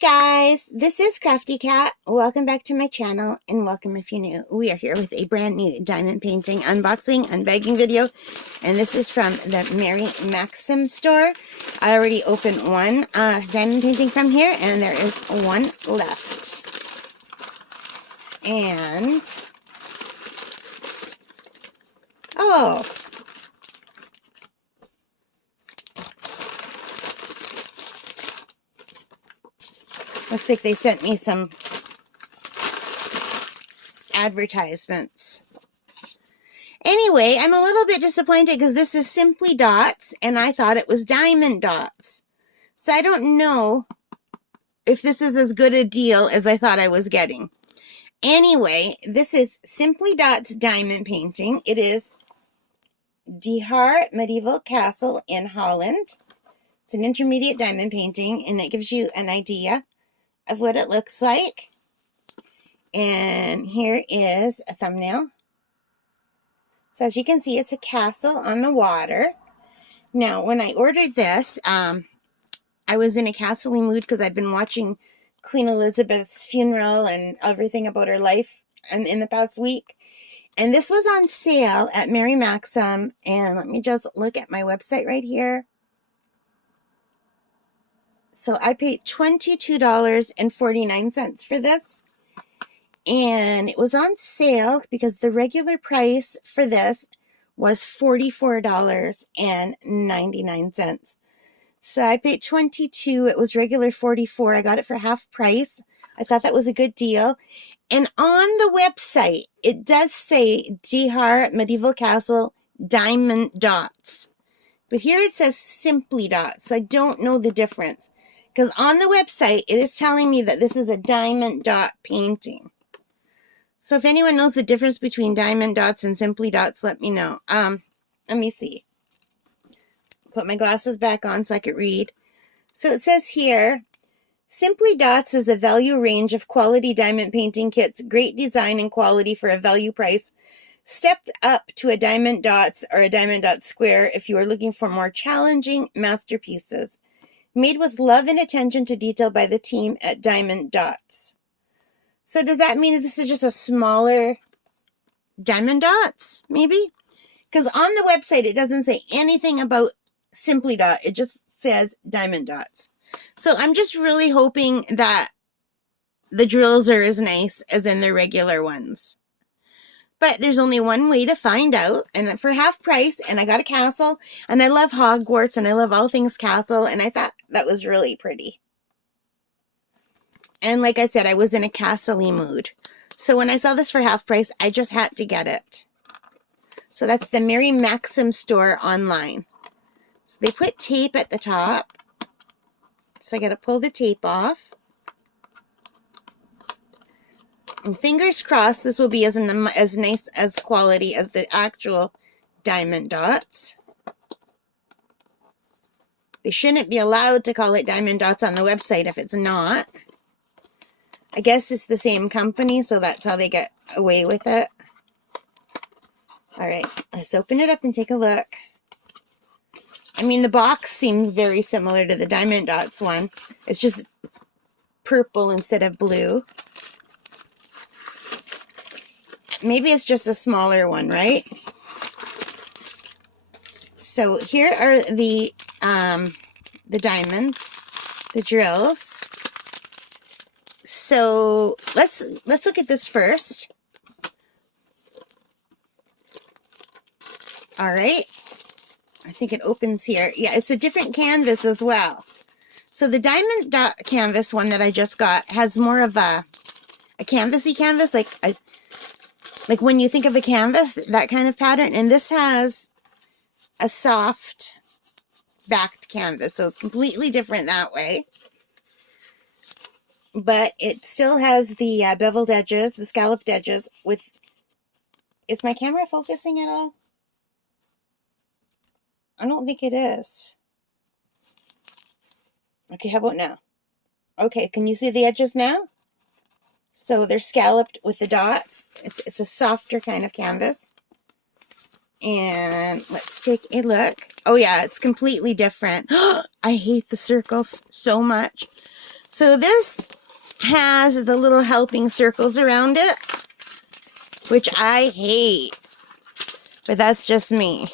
Guys, this is Crafty Cat. Welcome back to my channel and welcome if you're new. We are here with a brand new diamond painting unboxing, unbagging video, and this is from the Mary Maxims store. I already opened one diamond painting from here and there is one left. And oh, looks like they sent me some advertisements. Anyway, I'm a little bit disappointed because this is simply Dotz and I thought it was Diamond Dotz. So I don't know if this is as good a deal as I thought I was getting. Anyway, this is Simply Dotz diamond painting. It is the Haar medieval castle in Holland. It's an intermediate diamond painting and it gives you an idea of what it looks like. And here is a thumbnail. So as you can see, it's a castle on the water. Now, when I ordered this, I was in a castle-y mood because I've been watching Queen Elizabeth's funeral and everything about her life in the past week. And this was on sale at Mary Maxims. And let me just look at my website right here. So I paid $22.49 for this. And it was on sale because the regular price for this was $44.99. So I paid $22. It was regular $44. I got it for half price. I thought that was a good deal. And on the website, it does say Die Haar Medieval Castle Diamond Dotz. But here it says Simply Dotz. I don't know the difference. Because on the website, it is telling me that this is a diamond dot painting. So if anyone knows the difference between Diamond Dotz and Simply Dotz, let me know. Let me see. Put my glasses back on so I could read. So it says here, Simply Dotz is a value range of quality diamond painting kits. Great design and quality for a value price. Step up to a Diamond Dotz or a Diamond Dotz Square if you are looking for more challenging masterpieces. Made with love and attention to detail by the team at Diamond Dotz. So does that mean this is just a smaller Diamond Dotz, maybe? Because on the website, it doesn't say anything about Simply Dot. It just says Diamond Dotz. So I'm just really hoping that the drills are as nice as in their regular ones. But there's only one way to find out, and for half price, and I got a castle, and I love Hogwarts, and I love all things castle, and I thought that was really pretty. And like I said, I was in a castle-y mood. So when I saw this for half price, I just had to get it. So that's the Mary Maxims store online. So they put tape at the top. So I got to pull the tape off. And fingers crossed this will be as nice as quality as the actual Diamond Dotz. They shouldn't be allowed to call it Diamond Dotz on the website if it's not. I guess it's the same company, so that's how they get away with it. Alright, let's open it up and take a look. I mean, the box seems very similar to the Diamond Dotz one. It's just purple instead of blue. Maybe it's just a smaller one, right? So here are the diamonds, the drills. So let's look at this first. All right. I think it opens here. Yeah, it's a different canvas as well. So the Diamond Dot canvas one that I just got has more of a canvasy canvas, like when you think of a canvas, that kind of pattern. And this has a soft backed canvas. So it's completely different that way. But it still has the beveled edges, the scalloped edges with... Is my camera focusing at all? I don't think it is. Okay, how about now? Okay, can you see the edges now? So they're scalloped with the dots. It's a softer kind of canvas. And let's take a look. Oh yeah, it's completely different. I hate the circles so much. So this has the little helping circles around it, which I hate, but that's just me.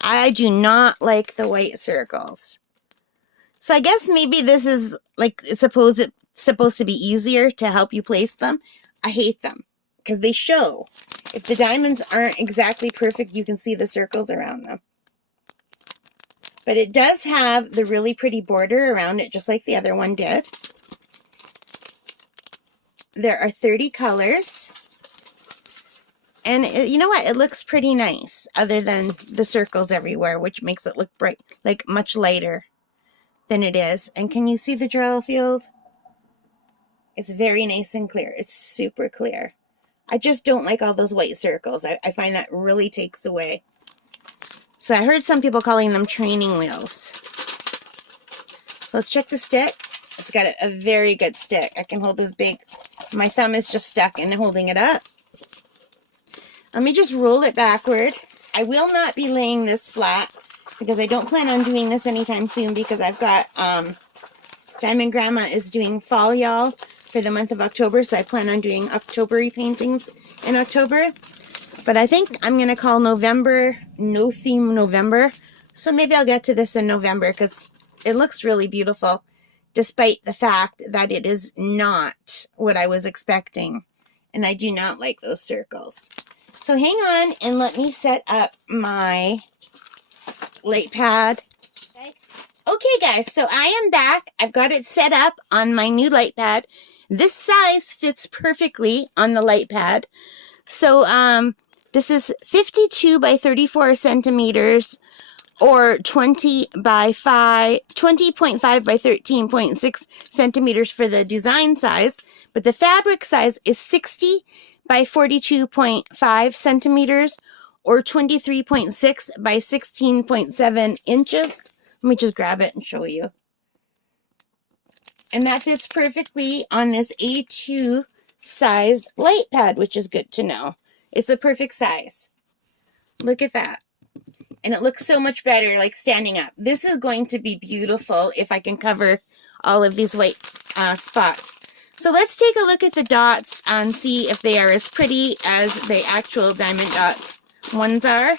I do not like the white circles. So I guess maybe this is like it's supposed to be easier to help you place them. I hate them because they show. If the diamonds aren't exactly perfect, you can see the circles around them. But it does have the really pretty border around it, just like the other one did. There are 30 colors. And you know what? It looks pretty nice, other than the circles everywhere, which makes it look bright, like much lighter than it is. And can you see the drill field? It's very nice and clear. It's super clear. I just don't like all those white circles. I find that really takes away. So I heard some people calling them training wheels. So let's check the stick. It's got a very good stick. I can hold this big. My thumb is just stuck in holding it up. Let me just roll it backward. I will not be laying this flat because I don't plan on doing this anytime soon because I've got Diamond Grandma is doing fall y'all for the month of October, so I plan on doing October-y paintings in October. But I think I'm going to call November No Theme November. So maybe I'll get to this in November because it looks really beautiful, despite the fact that it is not what I was expecting. And I do not like those circles. So hang on and let me set up my light pad. Okay guys, so I am back. I've got it set up on my new light pad. This size fits perfectly on the light pad. So this is 52 by 34 centimeters or 20.5 by 13.6 centimeters for the design size. But the fabric size is 60 by 42.5 centimeters or 23.6 by 16.7 inches. Let me just grab it and show you. And that fits perfectly on this A2 size light pad, which is good to know. It's the perfect size. Look at that. And it looks so much better, like standing up. This is going to be beautiful if I can cover all of these white spots. So let's take a look at the dots and see if they are as pretty as the actual Diamond Dots ones are.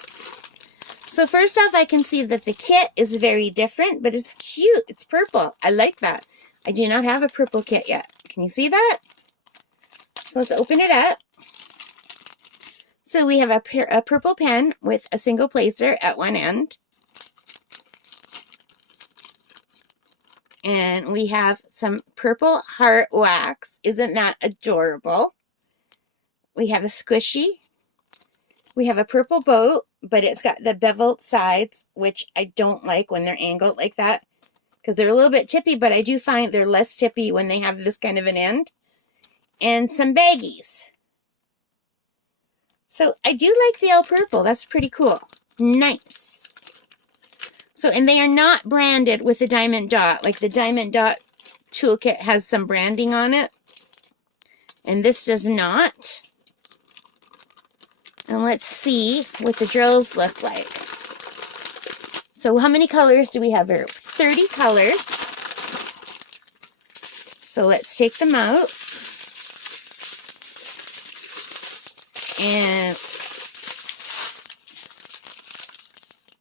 So first off, I can see that the kit is very different, but it's cute. It's purple. I like that. I do not have a purple kit yet. Can you see that? So let's open it up. So we have a purple pen with a single placer at one end. And we have some purple heart wax. Isn't that adorable? We have a squishy. We have a purple boat, but it's got the beveled sides, which I don't like when they're angled like that because they're a little bit tippy, but I do find they're less tippy when they have this kind of an end. And some baggies. So I do like the all purple. That's pretty cool. Nice. So, and they are not branded with the Diamond Dot. Like the Diamond Dot toolkit has some branding on it. And this does not. And let's see what the drills look like. So how many colors do we have here? 30 colors. So let's take them out. And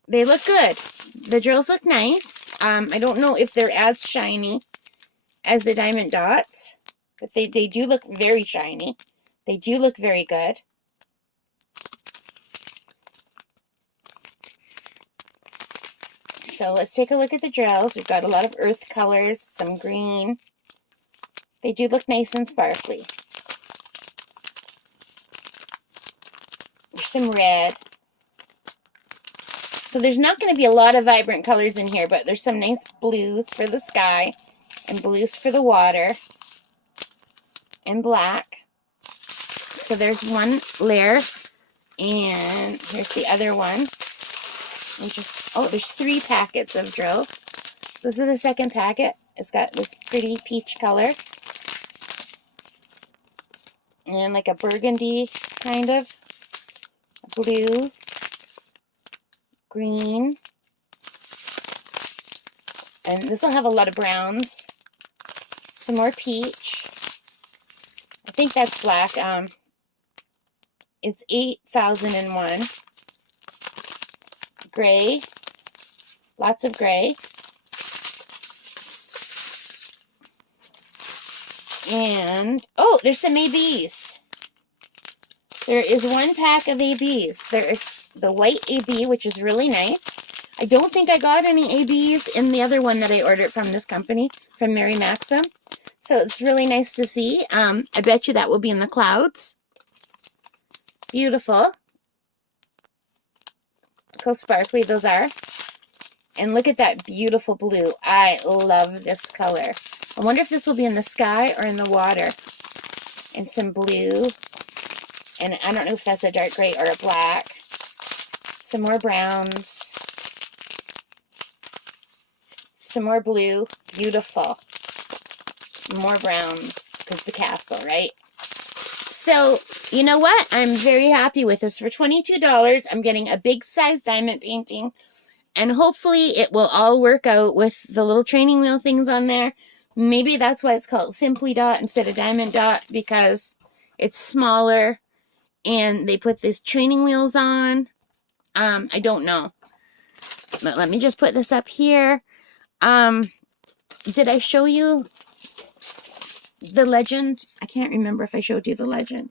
they look good. The drills look nice. I don't know if they're as shiny as the Diamond Dots, but they do look very shiny. They do look very good. So let's take a look at the drills. We've got a lot of earth colors, some green. They do look nice and sparkly. There's some red. So there's not going to be a lot of vibrant colors in here, but there's some nice blues for the sky and blues for the water and black. So there's one layer, and here's the other one. Oh, there's 3 packets of drills. So this is the second packet. It's got this pretty peach color. And like a burgundy kind of. Blue. Green. And this will have a lot of browns. Some more peach. I think that's black. It's 8001. Gray. Lots of gray. And, oh, there's some ABs. There is one pack of ABs. There's the white AB, which is really nice. I don't think I got any ABs in the other one that I ordered from this company, from Mary Maxim. So it's really nice to see. I bet you that will be in the clouds. Beautiful. Look how sparkly those are. And look at that beautiful blue. I love this color. I wonder if this will be in the sky or in the water. And some blue. And I don't know if that's a dark gray or a black. Some more browns. Some more blue. Beautiful. More browns. Because the castle, right? So, you know what? I'm very happy with this. For $22, I'm getting a big size diamond painting. And hopefully it will all work out with the little training wheel things on there. Maybe that's why it's called Simply Dot instead of Diamond Dot, because it's smaller and they put these training wheels on. I don't know. But let me just put this up here. Did I show you the legend? I can't remember if I showed you the legend.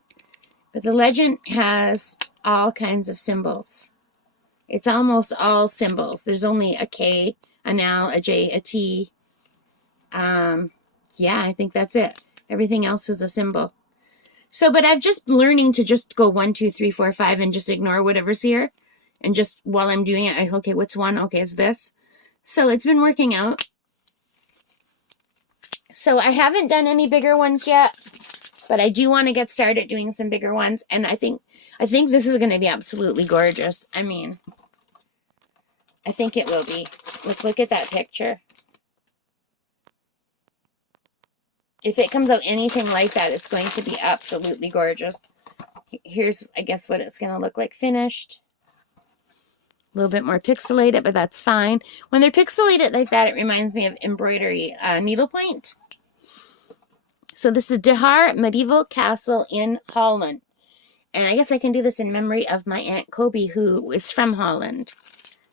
But the legend has all kinds of symbols. It's almost all symbols. There's only a K, an L, a J, a T. Yeah, I think that's it. Everything else is a symbol. So, but I've just learning to just go 1, 2, 3, 4, 5 and just ignore whatever's here. And just while I'm doing it, okay, what's one? Okay, it's this. So it's been working out. So I haven't done any bigger ones yet, but I do want to get started doing some bigger ones. And I think this is going to be absolutely gorgeous. I mean, I think it will be. Look at that picture. If it comes out anything like that, it's going to be absolutely gorgeous. Here's, I guess, what it's going to look like finished. A little bit more pixelated, but that's fine. When they're pixelated like that, it reminds me of embroidery needlepoint. So this is De Haar Medieval Castle in Holland. And I guess I can do this in memory of my Aunt Kobe, who is from Holland.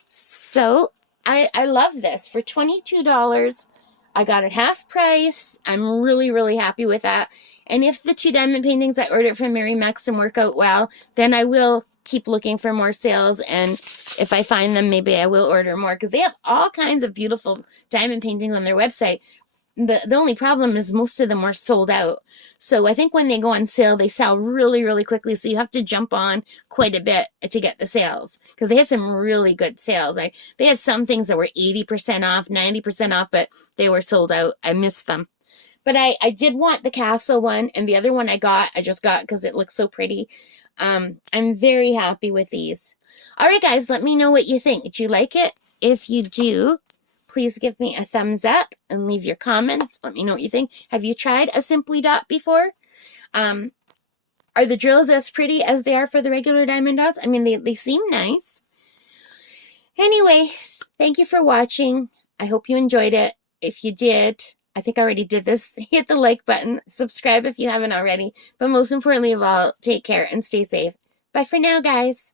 So I love this. For $22, I got it half price. I'm really, really happy with that. And if the 2 diamond paintings I ordered from Mary Maxim work out well, then I will keep looking for more sales. And if I find them, maybe I will order more, because they have all kinds of beautiful diamond paintings on their website. The only problem is most of them are sold out. So I think when they go on sale, they sell really, really quickly. So you have to jump on quite a bit to get the sales, because they had some really good sales. They had some things that were 80% off, 90% off, but they were sold out. I missed them. But I did want the castle one, and the other one I just got because it looks so pretty. I'm very happy with these. All right, guys, let me know what you think. Did you like it? If you do, please give me a thumbs up and leave your comments. Let me know what you think. Have you tried a Simply Dot before? Are the drills as pretty as they are for the regular diamond dots? I mean, they seem nice. Anyway, thank you for watching. I hope you enjoyed it. If you did, I think I already did this. Hit the like button. Subscribe if you haven't already. But most importantly of all, take care and stay safe. Bye for now, guys.